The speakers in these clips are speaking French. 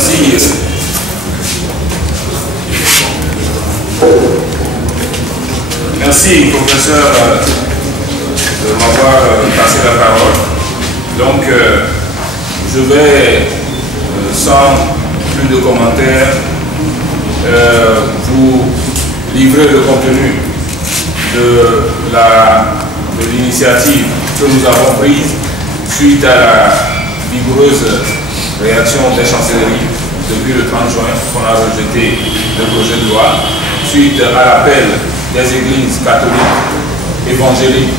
Merci. Merci, professeur, de m'avoir passé la parole. Donc, je vais, sans plus de commentaires, vous livrer le contenu de l'initiative que nous avons prise suite à la vigoureuse réaction des chancelleries depuis le 30 juin, qu'on a rejeté le projet de loi, suite à l'appel des églises catholiques, évangéliques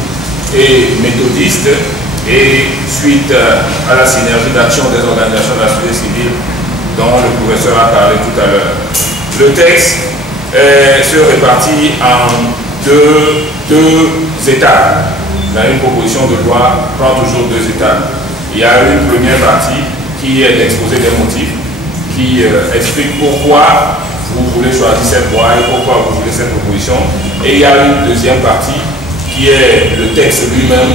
et méthodistes, et suite à la synergie d'action des organisations de la société civile dont le professeur a parlé tout à l'heure. Le texte se répartit en deux étapes. Une proposition de loi prend toujours deux étapes. Il y a une première partie qui est l'exposé des motifs, qui explique pourquoi vous voulez choisir cette voie et pourquoi vous voulez cette proposition. Et il y a une deuxième partie qui est le texte lui-même,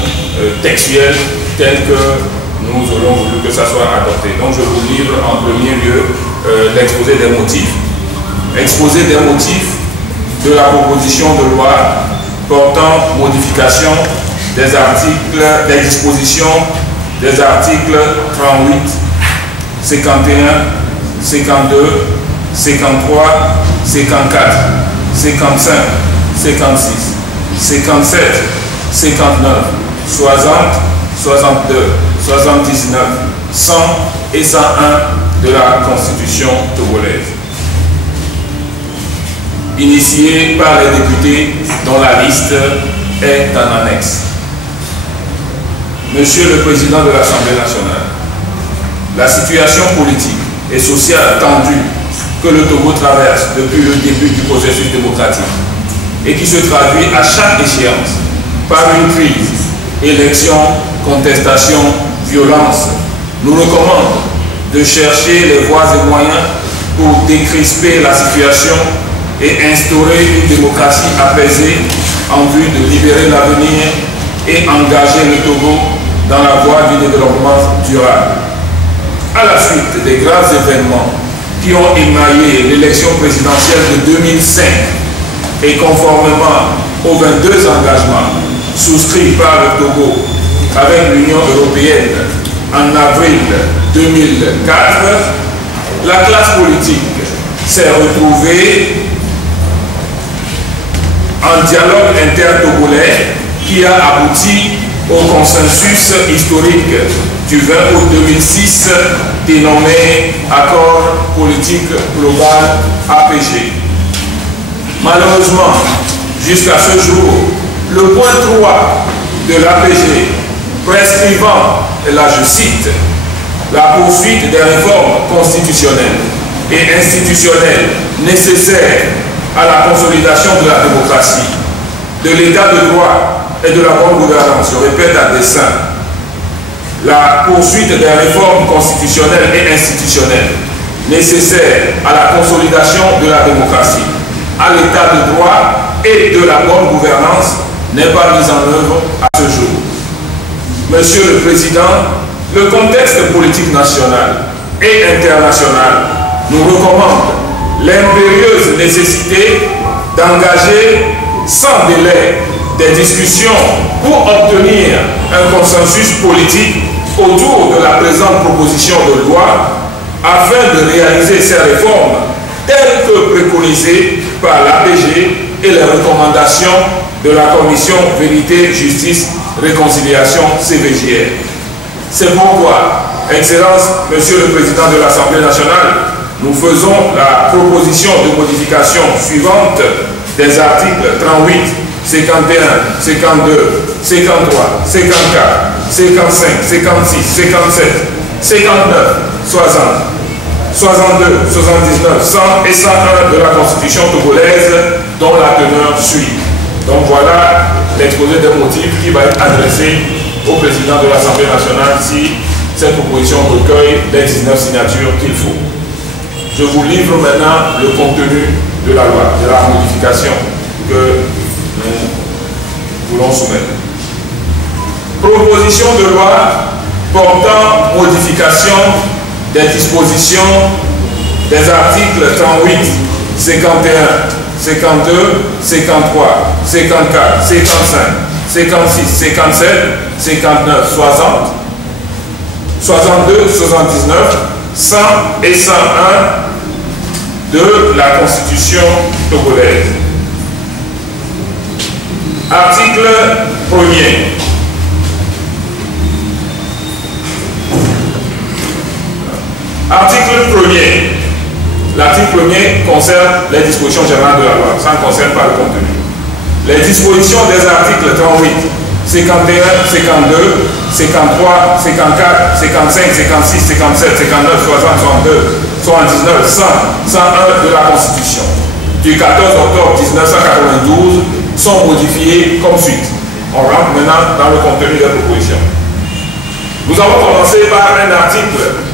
textuel, tel que nous aurions voulu que ça soit adopté. Donc je vous livre en premier lieu l'exposé des motifs. Exposé des motifs de la proposition de loi portant modification des articles, des dispositions des articles 38, 51, 52, 53, 54, 55, 56, 57, 59, 60, 62, 79, 100 et 101 de la Constitution togolaise. Initié par les députés dont la liste est en annexe. Monsieur le Président de l'Assemblée nationale, la situation politique et sociale tendue que le Togo traverse depuis le début du processus démocratique et qui se traduit à chaque échéance par une crise, élection, contestation, violence, nous recommande de chercher les voies et moyens pour décrisper la situation et instaurer une démocratie apaisée en vue de libérer l'avenir et engager le Togo dans la voie du développement durable. À la suite des graves événements qui ont émaillé l'élection présidentielle de 2005 et conformément aux 22 engagements souscrits par le Togo avec l'Union européenne en avril 2004, la classe politique s'est retrouvée en dialogue inter-togolais qui a abouti au consensus historique du 20 août 2006 dénommé Accord politique global APG. Malheureusement, jusqu'à ce jour, le point 3 de l'APG prescrivant, et là je cite, la poursuite des réformes constitutionnelles et institutionnelles nécessaires à la consolidation de la démocratie, de l'état de droit et de la bonne gouvernance, je répète à dessein, la poursuite des réformes constitutionnelles et institutionnelles nécessaires à la consolidation de la démocratie, à l'état de droit et de la bonne gouvernance n'est pas mise en œuvre à ce jour. Monsieur le Président, le contexte politique national et international nous recommande l'impérieuse nécessité d'engager sans délai des discussions pour obtenir un consensus politique autour de la présente proposition de loi afin de réaliser ces réformes telles que préconisées par l'APG et les recommandations de la Commission Vérité, Justice, Réconciliation CVJR. C'est pourquoi, Excellence, Monsieur le Président de l'Assemblée nationale, nous faisons la proposition de modification suivante des articles 38, 51, 52, 53, 54, 55, 56, 57, 59, 60, 62, 79, 100 et 101 de la Constitution togolaise dont la teneur suit. Donc voilà l'exposé des motifs qui va être adressé au Président de l'Assemblée nationale si cette proposition recueille les 19 signatures qu'il faut. Je vous livre maintenant le contenu de la loi, de la modification que nous voulons soumettre. Proposition de loi portant modification des dispositions des articles 38, 51, 52, 53, 54, 55, 56, 57, 59, 60, 62, 79, 100 et 101 de la Constitution togolaise. Article 1er. Article 1er. L'article 1er concerne les dispositions générales de la loi. Ça ne concerne pas le contenu. Les dispositions des articles 38, 51, 52, 53, 54, 55, 56, 57, 59, 60, 62, 79, 100, 101 de la Constitution du 14 octobre 1992 sont modifiées comme suite. On rentre maintenant dans le contenu des propositions. Nous avons commencé par un article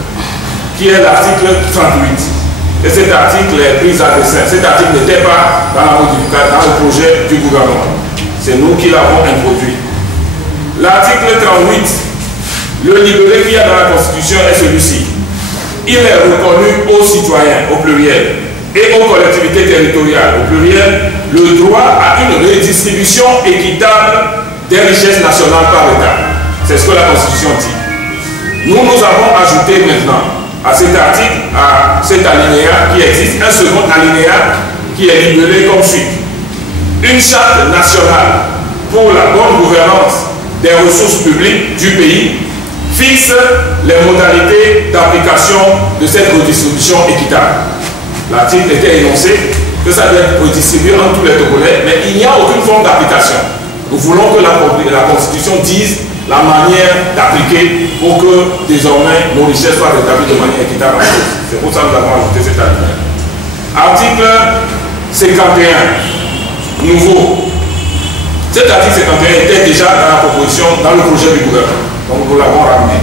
qui est l'article 38. Et cet article est pris à dessein. Cet article n'était pas dans le projet du gouvernement. C'est nous qui l'avons introduit. L'article 38, le libellé qu'il y a dans la Constitution est celui-ci. Il est reconnu aux citoyens, au pluriel, et aux collectivités territoriales, au pluriel, le droit à une redistribution équitable des richesses nationales par l'État. C'est ce que la Constitution dit. Nous avons ajouté maintenant à cet article, à cet alinéa qui existe, un second alinéa qui est libellé comme suit. Une charte nationale pour la bonne gouvernance des ressources publiques du pays fixe les modalités d'application de cette redistribution équitable. L'article était énoncé que ça doit être redistribué entre tous les Togolais, mais il n'y a aucune forme d'application. Nous voulons que la Constitution dise la manière d'appliquer pour que désormais nos richesses soient rétablies de manière équitable. C'est pour ça que nous avons ajouté cet alinéa. Article 51, nouveau. Cet article 51 était déjà dans la proposition, dans le projet du gouvernement. Donc nous l'avons ramené.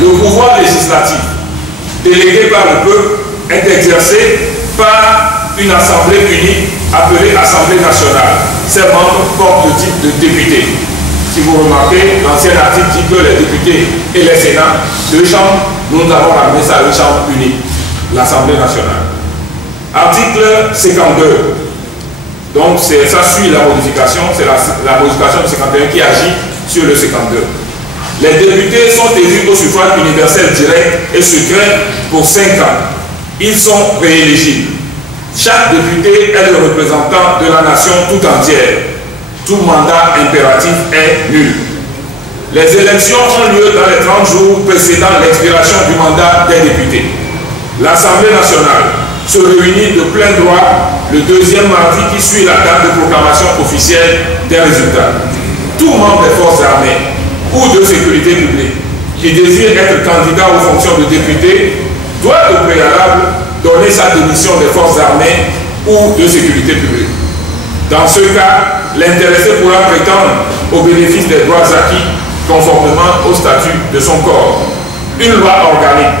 Le pouvoir législatif délégué par le peuple est exercé par une assemblée unique appelée Assemblée nationale. Ses membres portent le titre de député. Si vous remarquez, l'ancien article dit que les députés et les sénats, deux chambres, nous avons ramené ça à une chambre unique, l'Assemblée nationale. Article 52. Donc ça suit la modification, c'est la modification du 51 qui agit sur le 52. Les députés sont élus au suffrage universel direct et secret pour 5 ans. Ils sont rééligibles. Chaque député est le représentant de la nation tout entière. Tout mandat impératif est nul. Les élections ont lieu dans les 30 jours précédant l'expiration du mandat des députés. L'Assemblée nationale se réunit de plein droit le deuxième mardi qui suit la date de proclamation officielle des résultats. Tout membre des forces armées ou de sécurité publique qui désire être candidat aux fonctions de député doit au préalable donner sa démission des forces armées ou de sécurité publique. Dans ce cas, l'intéressé pourra prétendre au bénéfice des droits acquis conformément au statut de son corps. Une loi organique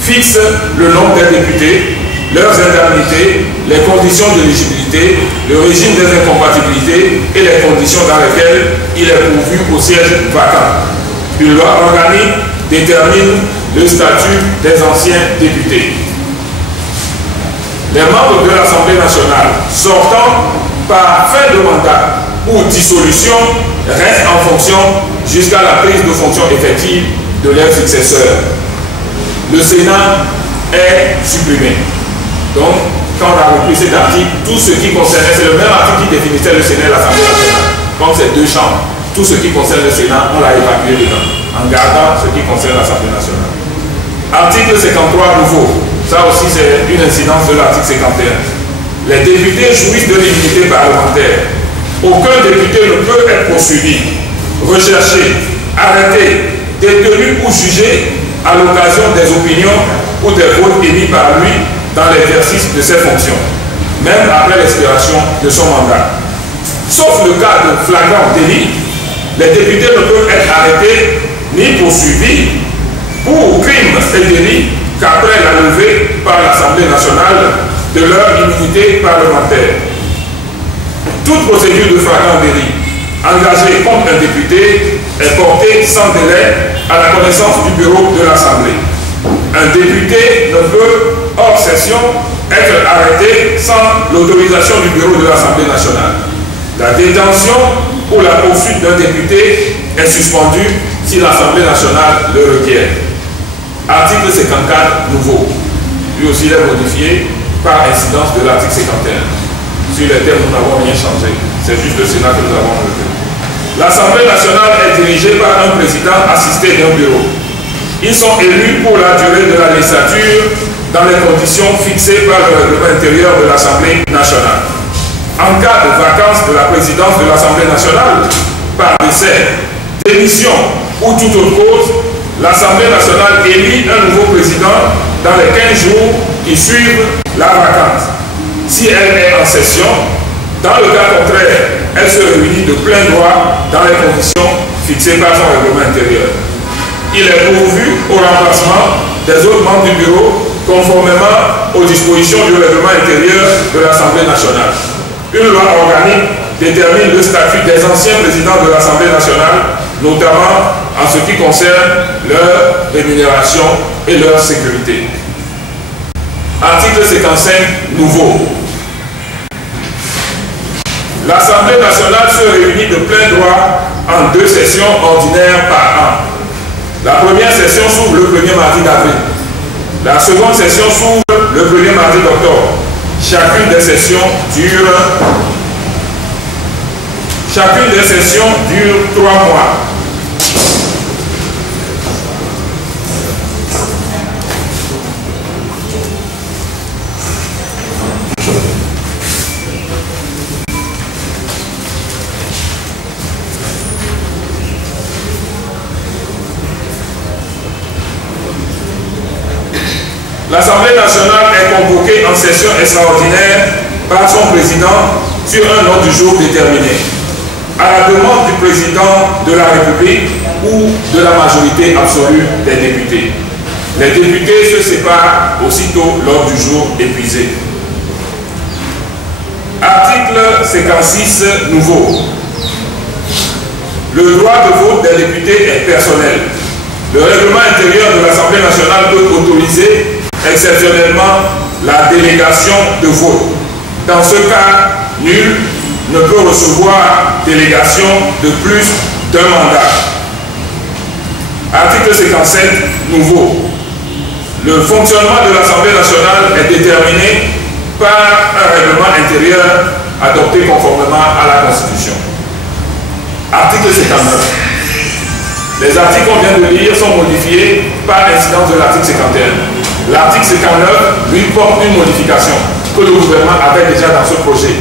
fixe le nombre des députés, leurs indemnités, les conditions d'éligibilité, le régime des incompatibilités et les conditions dans lesquelles il est pourvu au siège vacant. Une loi organique détermine le statut des anciens députés. Les membres de l'Assemblée nationale sortant par fin de mandat ou dissolution restent en fonction jusqu'à la prise de fonction effective de leurs successeurs. Le Sénat est supprimé. Donc, quand on a repris cet article, tout ce qui concernait, c'est le même article qui définissait le Sénat et l'Assemblée nationale. Comme c'est deux chambres, tout ce qui concerne le Sénat, on l'a évacué dedans, en gardant ce qui concerne l'Assemblée nationale. Article 53 nouveau. Ça aussi, c'est une incidence de l'article 51. Les députés jouissent de l'immunité parlementaire. Aucun député ne peut être poursuivi, recherché, arrêté, détenu ou jugé à l'occasion des opinions ou des votes émis par lui dans l'exercice de ses fonctions, même après l'expiration de son mandat. Sauf le cas de flagrant délit, les députés ne peuvent être arrêtés ni poursuivis pour crimes et délits qu'après la levée par l'Assemblée nationale de leur immunité parlementaire. Toute procédure de flagrant délit engagée contre un député est portée sans délai à la connaissance du bureau de l'Assemblée. Un député ne peut, hors ses élection être arrêté sans l'autorisation du bureau de l'Assemblée nationale. La détention ou la poursuite d'un député est suspendue si l'Assemblée nationale le requiert. Article 54 nouveau. Lui aussi il est modifié par incidence de l'article 51. Sur les termes, nous n'avons rien changé. C'est juste le Sénat que nous avons relevé. L'Assemblée nationale est dirigée par un président assisté d'un bureau. Ils sont élus pour la durée de la législature dans les conditions fixées par le règlement intérieur de l'Assemblée nationale. En cas de vacance de la présidence de l'Assemblée nationale, par décès, démission ou toute autre cause, l'Assemblée nationale élit un nouveau président dans les 15 jours qui suivent la vacance. Si elle est en session, dans le cas contraire, elle se réunit de plein droit dans les conditions fixées par son règlement intérieur. Il est pourvu au remplacement des autres membres du bureau conformément aux dispositions du règlement intérieur de l'Assemblée nationale. Une loi organique détermine le statut des anciens présidents de l'Assemblée nationale, notamment en ce qui concerne leur rémunération et leur sécurité. Article 55 nouveau. L'Assemblée nationale se réunit de plein droit en 2 sessions ordinaires par an. La première session s'ouvre le 1er mardi d'avril. La seconde session s'ouvre le 1er mardi d'octobre. Chacune des sessions dure 3 mois. L'Assemblée nationale est convoquée en session extraordinaire par son président sur un ordre du jour déterminé, à la demande du président de la République ou de la majorité absolue des députés. Les députés se séparent aussitôt l'ordre du jour épuisé. Article 56 nouveau. Le droit de vote des députés est personnel. Le règlement intérieur de l'Assemblée nationale peut autoriser exceptionnellement la délégation de vote. Dans ce cas, nul ne peut recevoir délégation de plus d'un mandat. Article 57 nouveau. Le fonctionnement de l'Assemblée nationale est déterminé par un règlement intérieur adopté conformément à la Constitution. Article 59. Les articles qu'on vient de lire sont modifiés par incidence de l'article 51. L'article 59 lui porte une modification que le gouvernement avait déjà dans ce projet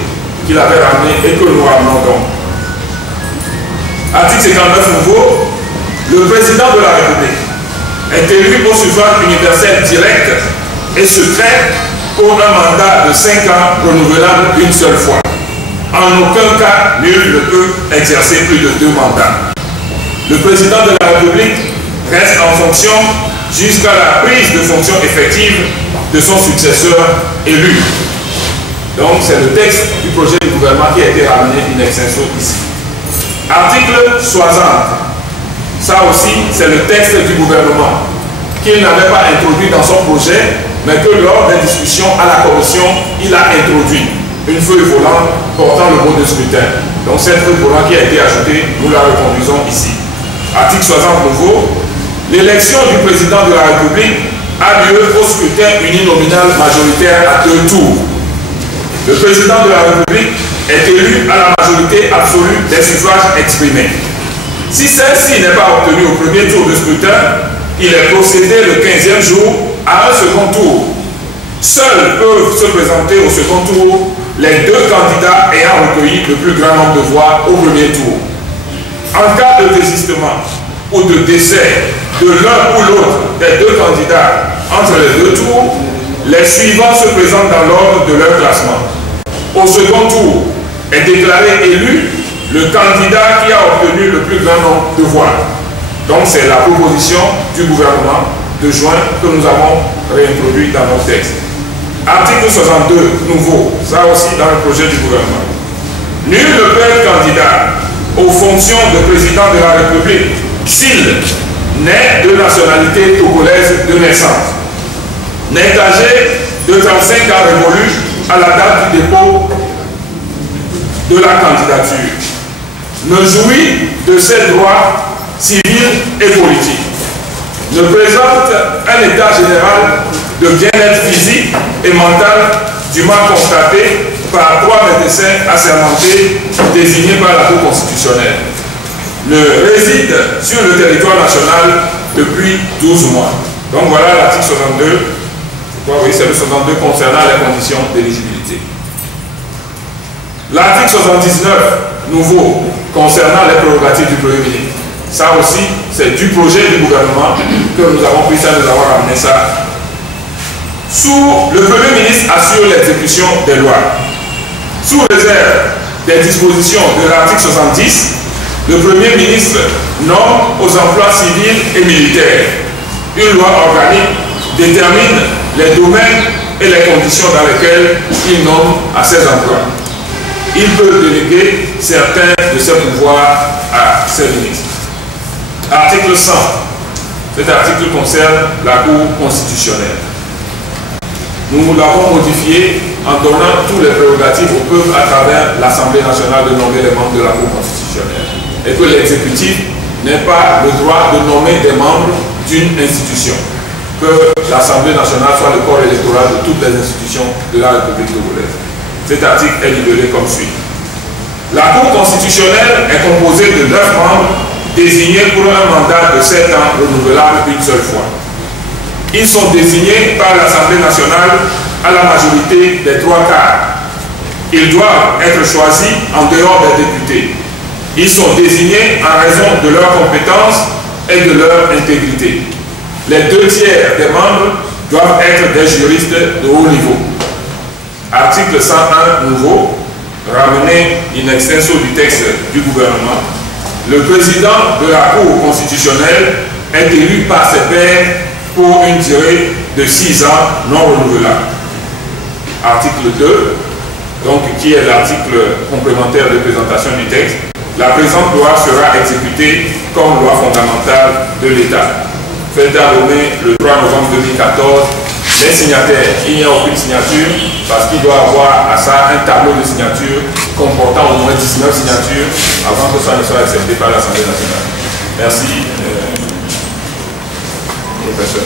qu'il avait ramené et que nous ramenons donc. Article 59 nouveau. Le président de la République est élu au suffrage universel direct et secret pour un mandat de 5 ans renouvelable une seule fois. En aucun cas, nul ne peut exercer plus de 2 mandats. Le président de la République reste en fonction jusqu'à la prise de fonction effective de son successeur élu. Donc c'est le texte du projet du gouvernement qui a été ramené in extenso ici. Article 60. Ça aussi, c'est le texte du gouvernement qu'il n'avait pas introduit dans son projet, mais que lors des discussions à la commission, il a introduit une feuille volante portant le mot de scrutin. Donc cette feuille volante qui a été ajoutée, nous la reconduisons ici. Article 60 nouveau. L'élection du président de la République a lieu au scrutin uninominal majoritaire à 2 tours. Le président de la République est élu à la majorité absolue des suffrages exprimés. Si celle-ci n'est pas obtenue au premier tour de scrutin, il est procédé le 15e jour à un second tour. Seuls peuvent se présenter au second tour les 2 candidats ayant recueilli le plus grand nombre de voix au premier tour. En cas de désistement ou de décès de l'un ou l'autre des 2 candidats entre les 2 tours, les suivants se présentent dans l'ordre de leur classement. Au second tour est déclaré élu le candidat qui a obtenu le plus grand nombre de voix. Donc c'est la proposition du gouvernement de juin que nous avons réintroduit dans notre texte. Article 62, nouveau, ça aussi dans le projet du gouvernement. Nul ne peut être candidat aux fonctions de président de la République s'il n'est de nationalité togolaise de naissance, n'est âgé de 35 ans révolus à la date du dépôt de la candidature, ne jouit de ses droits civils et politiques, ne présente un état général de bien-être physique et mental dûment constaté par 3 médecins assermentés désignés par la Cour constitutionnelle, ne réside sur le territoire national depuis 12 mois. Donc voilà l'article 62, oui, c'est le 62 concernant les conditions d'éligibilité. L'article 79, nouveau, concernant les prérogatives du Premier ministre. Ça aussi, c'est du projet du gouvernement que nous avons pris ça, nous avons ramené ça. Le Premier ministre assure l'exécution des lois. Sous réserve des dispositions de l'article 70, le Premier ministre nomme aux emplois civils et militaires. Une loi organique détermine les domaines et les conditions dans lesquelles il nomme à ses emplois. Il peut déléguer certains de ses pouvoirs à ses ministres. Article 100. Cet article concerne la Cour constitutionnelle. Nous l'avons modifié en donnant tous les prérogatives au peuple à travers l'Assemblée nationale de nommer les membres de la Cour constitutionnelle. Et que l'exécutif n'ait pas le droit de nommer des membres d'une institution. Que l'Assemblée nationale soit le corps électoral de toutes les institutions de la République togolaise. Cet article est libellé comme suit. La Cour constitutionnelle est composée de 9 membres désignés pour un mandat de 7 ans renouvelable une seule fois. Ils sont désignés par l'Assemblée nationale à la majorité des 3 quarts. Ils doivent être choisis en dehors des députés. Ils sont désignés en raison de leurs compétences et de leur intégrité. Les 2 tiers des membres doivent être des juristes de haut niveau. Article 101 nouveau, ramené in extenso du texte du gouvernement. Le président de la Cour constitutionnelle est élu par ses pairs pour une durée de 6 ans non renouvelable. Article 2, donc, qui est l'article complémentaire de présentation du texte. La présente loi sera exécutée comme loi fondamentale de l'État. Faite à Lomé le 3 novembre 2014. Les signataires, il n'y a aucune signature parce qu'il doit avoir à ça un tableau de signature comportant au moins 19 signatures avant que ça ne soit accepté par l'Assemblée nationale. Merci, professeur.